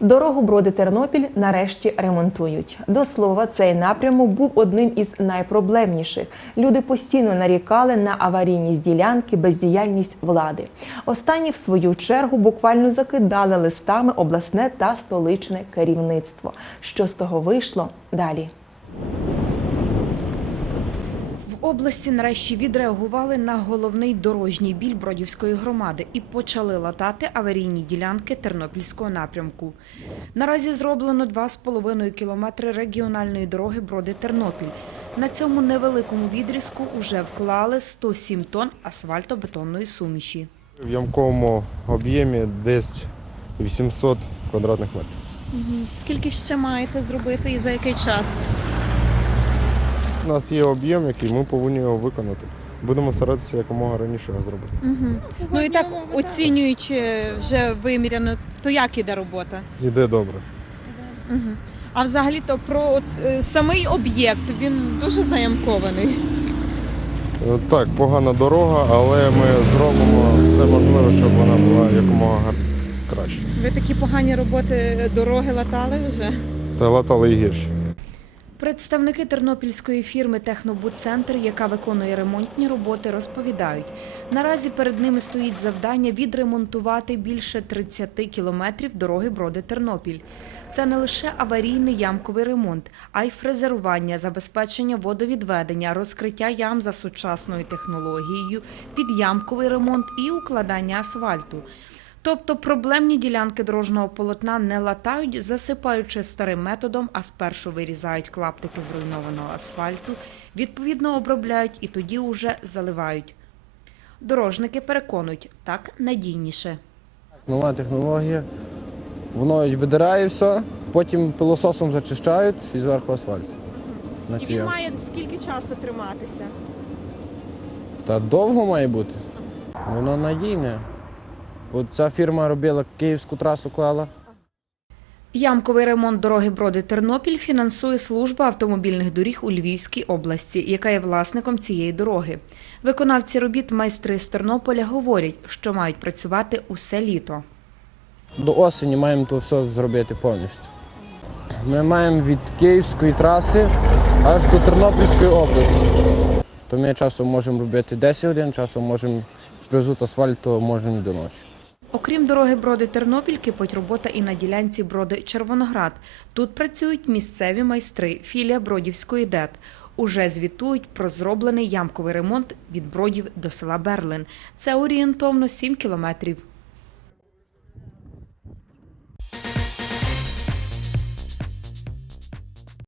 Дорогу броди Тернопіль нарешті ремонтують. До слова, цей напрямок був одним із найпроблемніших. Люди постійно нарікали на аварійність ділянки, бездіяльність влади. Останні, в свою чергу, буквально закидали листами обласне та столичне керівництво. Що з того вийшло далі? В області нарешті відреагували на головний дорожній біль Бродівської громади і почали латати аварійні ділянки Тернопільського напрямку. Наразі зроблено 2,5 кілометри регіональної дороги Броди-Тернопіль. На цьому невеликому відрізку вже вклали 107 тонн асфальтобетонної суміші. В ямковому об'ємі десь 800 квадратних метрів. Скільки ще маєте зробити і за який час? У нас є об'єм, який ми повинні його виконати. Будемо старатися якомога раніше його зробити. Ну і так оцінюючи вже виміряно, то як іде робота? Іде добре. А взагалі то про от, е, самий об'єкт він дуже заямкований. Е, Так, погана дорога, але ми зробимо все можливе, щоб вона була якомога гар- краще. Ви такі погані роботи е, дороги латали вже? Та латали і гірше. Представники тернопільської фірми Технобудцентр, яка виконує ремонтні роботи, розповідають, наразі перед ними стоїть завдання відремонтувати більше 30 кілометрів дороги Броди-Тернопіль. Це не лише аварійний ямковий ремонт, а й фрезерування, забезпечення водовідведення, розкриття ям за сучасною технологією, підямковий ремонт і укладання асфальту. Тобто проблемні ділянки дорожнього полотна не латають, засипаючи старим методом, а спершу вирізають клаптики зруйнованого асфальту, відповідно обробляють і тоді уже заливають. Дорожники переконують, так надійніше. Нова технологія. Воно видирає все, потім пилососом зачищають і зверху асфальт. І він має скільки часу триматися? Та довго має бути. Воно надійне. От ця фірма робила київську трасу клала. Ямковий ремонт дороги Броди-Тернопіль фінансує служба автомобільних доріг у Львівській області, яка є власником цієї дороги. Виконавці робіт майстри з Тернополя говорять, що мають працювати усе літо. До осені маємо то все зробити повністю. Ми маємо від Київської траси аж до Тернопільської області. То ми часом можемо робити 10 годин, часом можемо привезути асфальт, то можемо і до ночі. Окрім дороги Броди-Тернопіль, кипить робота і на ділянці Броди-Червоноград. Тут працюють місцеві майстри, філія Бродівської ДЕТ. Уже звітують про зроблений ямковий ремонт від Бродів до села Берлин. Це орієнтовно 7 кілометрів.